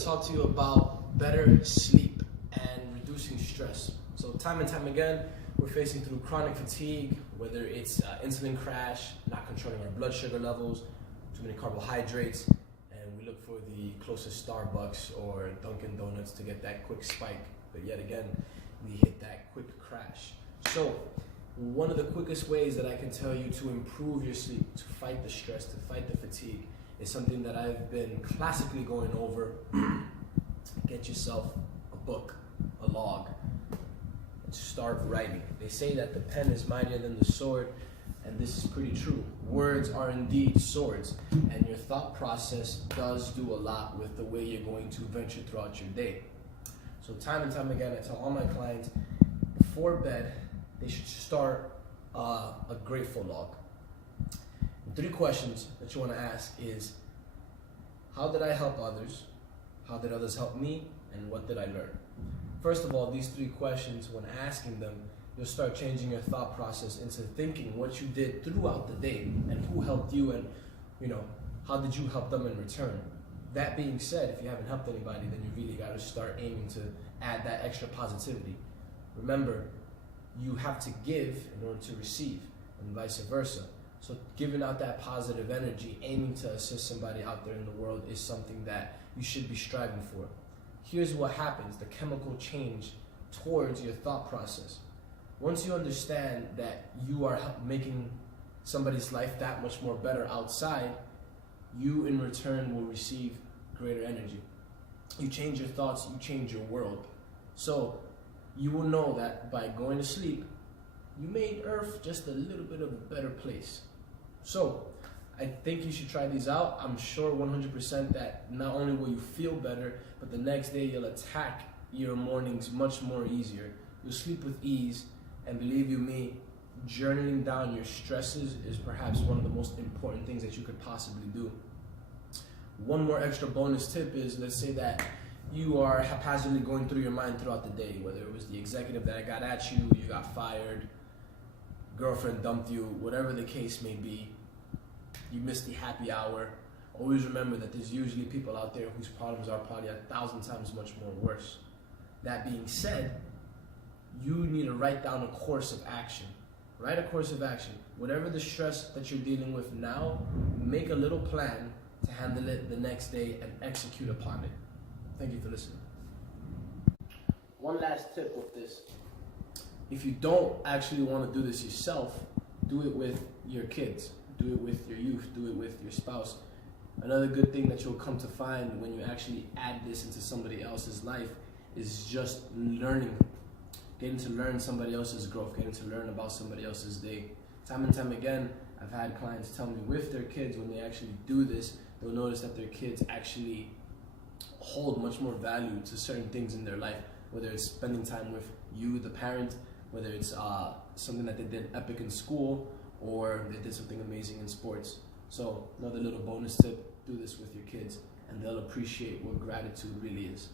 talk to you about better sleep and reducing stress. So time and time again, we're facing through chronic fatigue, whether it's insulin crash, not controlling our blood sugar levels, too many carbohydrates, and we look for the closest Starbucks or Dunkin' Donuts to get that quick spike. But yet again, we hit that quick crash. So one of the quickest ways that I can tell you to improve your sleep, to fight the stress, to fight the fatigue, is something that I've been classically going over. Get yourself a book, a log, and start writing. They say that the pen is mightier than the sword, and this is pretty true. Words are indeed swords, and your thought process does do a lot with the way you're going to venture throughout your day. So time and time again, I tell all my clients, before bed, they should start a grateful log. 3 questions that you want to ask is, how did I help others? How did others help me? And what did I learn? First of all, these 3 questions, when asking them, you'll start changing your thought process into thinking what you did throughout the day and who helped you, and how did you help them in return. That being said, if you haven't helped anybody, then you really got to start aiming to add that extra positivity. Remember, you have to give in order to receive, and vice versa. So giving out that positive energy, aiming to assist somebody out there in the world, is something that you should be striving for. Here's what happens, the chemical change towards your thought process. Once you understand that you are making somebody's life that much more better outside, you in return will receive greater energy. You change your thoughts, you change your world. So you will know that by going to sleep, you made Earth just a little bit of a better place. So I think you should try these out. I'm sure 100% that not only will you feel better, but the next day you'll attack your mornings much more easier. You'll sleep with ease, and believe you me, journaling down your stresses is perhaps one of the most important things that you could possibly do. One more extra bonus tip is, let's say that you are haphazardly going through your mind throughout the day, whether it was the executive that got at you, you got fired, girlfriend dumped you, whatever the case may be, you missed the happy hour. Always remember that there's usually people out there whose problems are probably 1,000 times much more worse. That being said, you need to write down a course of action. Write a course of action. Whatever the stress that you're dealing with now, make a little plan to handle it the next day and execute upon it. Thank you for listening. One last tip with this. If you don't actually want to do this yourself, do it with your kids. Do it with your youth. Do it with your spouse. Another good thing that you'll come to find when you actually add this into somebody else's life is just learning. Getting to learn somebody else's growth. Getting to learn about somebody else's day. Time and time again, I've had clients tell me with their kids, when they actually do this, they'll notice that their kids actually hold much more value to certain things in their life, whether it's spending time with you, the parent, whether it's something that they did epic in school, or they did something amazing in sports. So another little bonus tip, do this with your kids, and they'll appreciate what gratitude really is.